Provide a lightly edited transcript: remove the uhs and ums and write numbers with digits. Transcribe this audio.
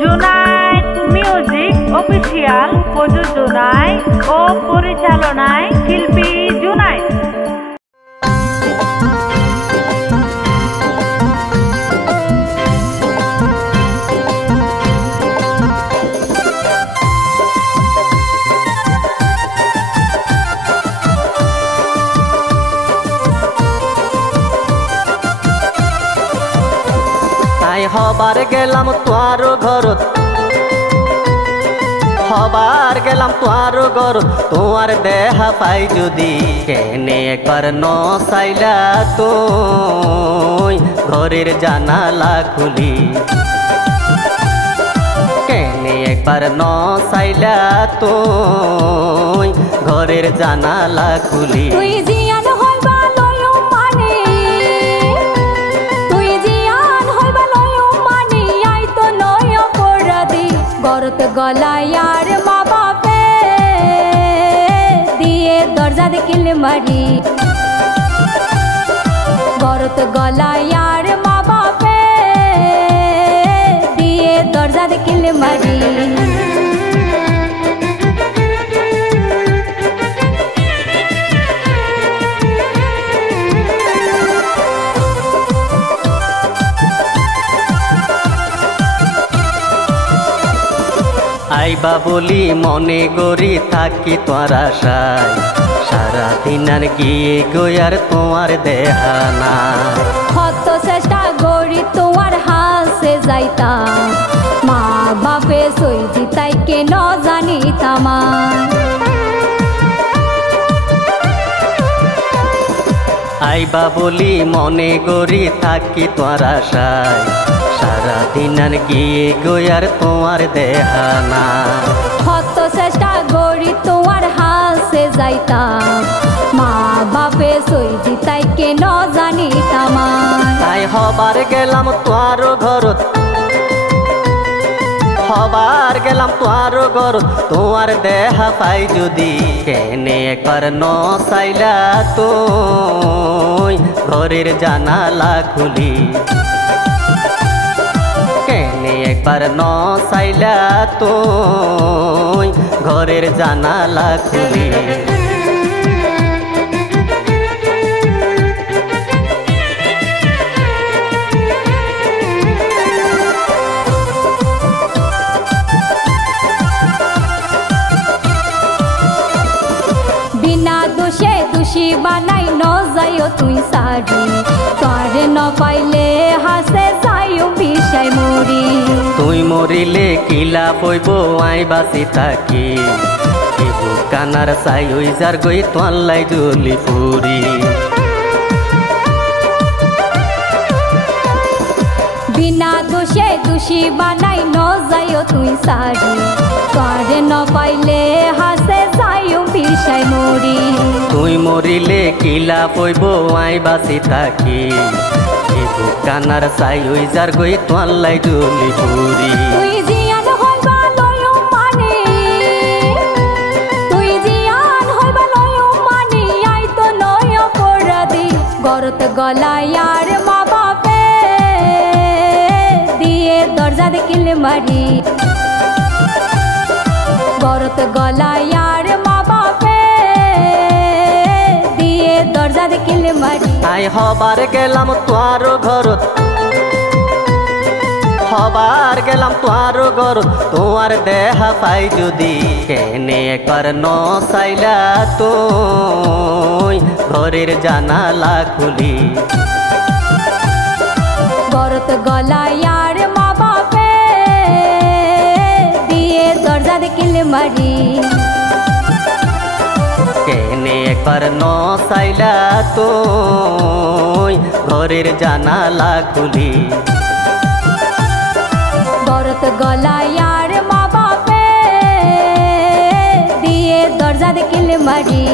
Junaid music official প্রযোজনায় ও পরিচালনায় শিল্পী জুনায়েদ। হবার গেলাম তোয়ার ঘরত, হবার গেলাম তোয়ার ঘরত, তোমার দেহা পাই যদি কেনে একবার ন চাইলা তুই ঘরের জানালা খুলি, কেনে একবার ন চাইলা তুই ঘরের জানালা খুলি। গলায়ার মা বাপে দিয়ে দরজা কিল মারি, গরত গলায়ার মা বাপে দিয়ে দরজা কিল মারি। আইবা বলি মনে গড়ি থাকি তোর আশায়, সারাদিন আর গিয়ে গয়ার তোমার দেহা না, কত চেষ্টা গড়ি তোমার হাসে যাইতাম, মা বাপে সই দিতাই কেন জানিতাম। আইবা বলি মনে গড়ি থাকি তোর আশায়, সারাদিন আর গিয়ে গয়ার তোমার দেহা না, কত চেষ্টা গড়ি তোমার হাসে যাইতাম, মা বাপে সই দিতাই কেন জানিতাম। তাই হবার গেলাম তোয়ার ঘরত, হবার গেলাম তোয়ার ঘরত, তোমার দেহা পাই যদি কেনে একবার ন চাইলা তুই ঘরের জানালা খুলি, কেনে একবার ন চাইলা তুই ঘরের জানালা খুলি। বিনা দোষে দোষী বানাই ন যাইও তুই সারি, তোরে ন পাইলে হাসে যাইও বিষাই মরি। তুই মরিলে কিলা পইব আই বাসি থাকি, কানার চাই ওই যার গই তোয়াল্লাই জলি পুরি। বিনা দোষে দোষী বানাই ন যাইও তুই সারি, তোরে ন পাইলে হাসে যাইও বিষাই মরি। তুই মরিলে কিলা পইব আই বাসি থাকি, কানার চাই ওই যার গই তোয়াল্লাই জলি পুরি। তুই জিয়ান হইবা লয়ো মানে, তুই জিয়ান হইবা লয়ো মানে, আই তো নয় অপরাধী, গরত গলায়ার মা বাপে দিয়ে দরজা কিল মারি, গরত গলায়ার মা বাপে দিয়ে দরজা কিল মারি। আই হবার গেলাম তোয়ার ঘরত, হবার গেলাম তোয়ার ঘরত, তোমার দেহা পাই যদি কেনে একবার ন চাইলা তুই ঘরের জানালা খুলি, গরত গলায়ার মা বাপে দিয়ে দরজা কিল মারি, কেনে একবার ন চাইলা তুই ঘরের জানালা খুলি, গরত গলায়ার মা বাপে দিয়ে দরজা কিল মারি।